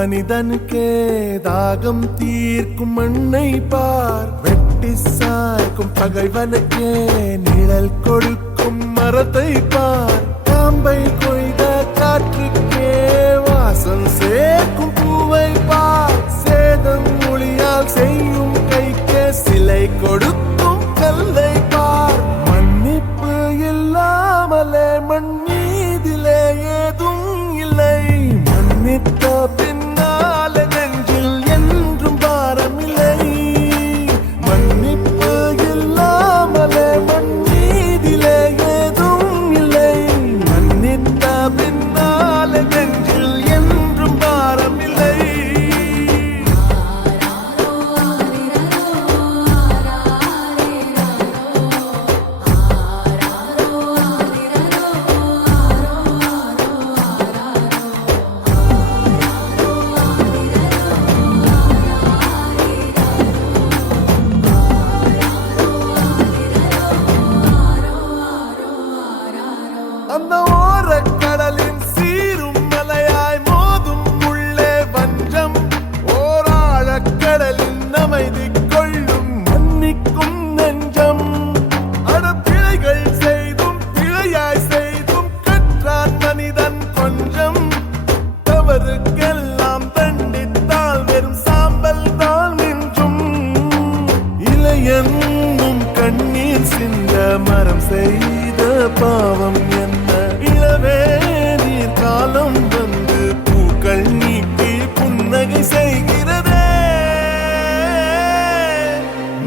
மனிதனுக்கே தாகம் தீர்க்கும் மண்ணை பார், வெட்டி சாய்க்கும் பகைவனுக்கே நிழல் கொடுக்கும் மரத்தை பார், காம்பை கொய்த காற்றுக்கே வாசம் சேர்க்கும் பூவை பார், சேதம் மொழியால் செய்யும் கைக்கே சிலை கொடுக்கும் கல்லை பார். மன்னிப்பு இல்லாமலே மண் மீதிலே ஏதும் இல்லை, மன்னித்த பின்னால நெஞ்சில் என்றும் பாரமில்லை. மன்னிப்பு இல்லாமலே மண் மீதிலே ஏதும் இல்லை, மன்னித்த பின்னால நெஞ்சில் என்றும் பாரமில்லை. அந்த ஓரக்கடலின் சீரும் மலையாய் மோதும் உள்ளே வஞ்சம், ஓராழக்கடலின் அமைதி கொள்ளும் மன்னிக்கும் நெஞ்சம். அடப்பிழைகள் செய்தும் பிழையாய் செய்தும் கற்றான் மனிதன் கொஞ்சம், தவறுக்கெல்லாம் தண்டித்தால் வெறும் சாம்பல் தான் மிஞ்சும். இளையன்னும் கண்ணீர் சிந்த மரம் செய்த பாவம் என்ன, இளவே நீர் காலம் வந்து பூக்கள் நீட்டி புன்னகை செய்கிறதே.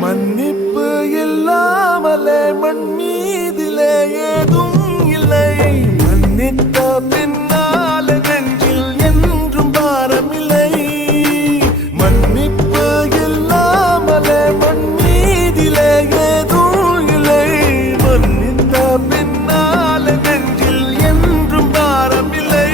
மன்னிப்பு இல்லாமலே மண் மீதிலே ஏதும் இல்லை, மன்னித்த பின்னால நெஞ்சில் என்றும் பாரமில்லை. மன்னிப்பு இல்லாமலே மண் மீதிலே ஏதும் இல்லை, மன்னித்த பின்னால நெஞ்சில் என்றும் பாரமில்லை.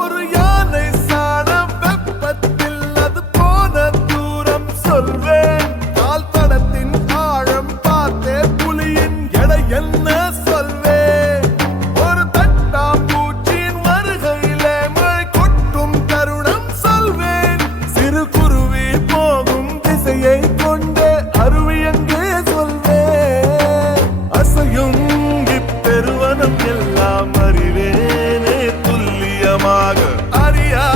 ஒரு யானை சாணம் வெப்பத்தில் அது போன தூரம் சொல்வேன், கால் தடத்தின் ஆழம் பார்த்தே புலியின் எடை என்ன சொல்வேன். ஒரு தட்டாம்பூச்சியின் வருகையிலே மழை கொட்டும் தருணம் சொல்வேன், சிறு குருவி போகும் திசையை கொண்டே அருவி எங்கே சொல்வேன். அசையும் இப்பெருவனம் எல்லாம் அறிவேனே துல்லியமாக, அறியா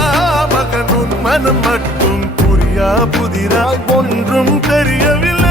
மகன் உன் மனம் மட்டும் புரியா புதிராய் ஒன்றும் தெரியவில்லை.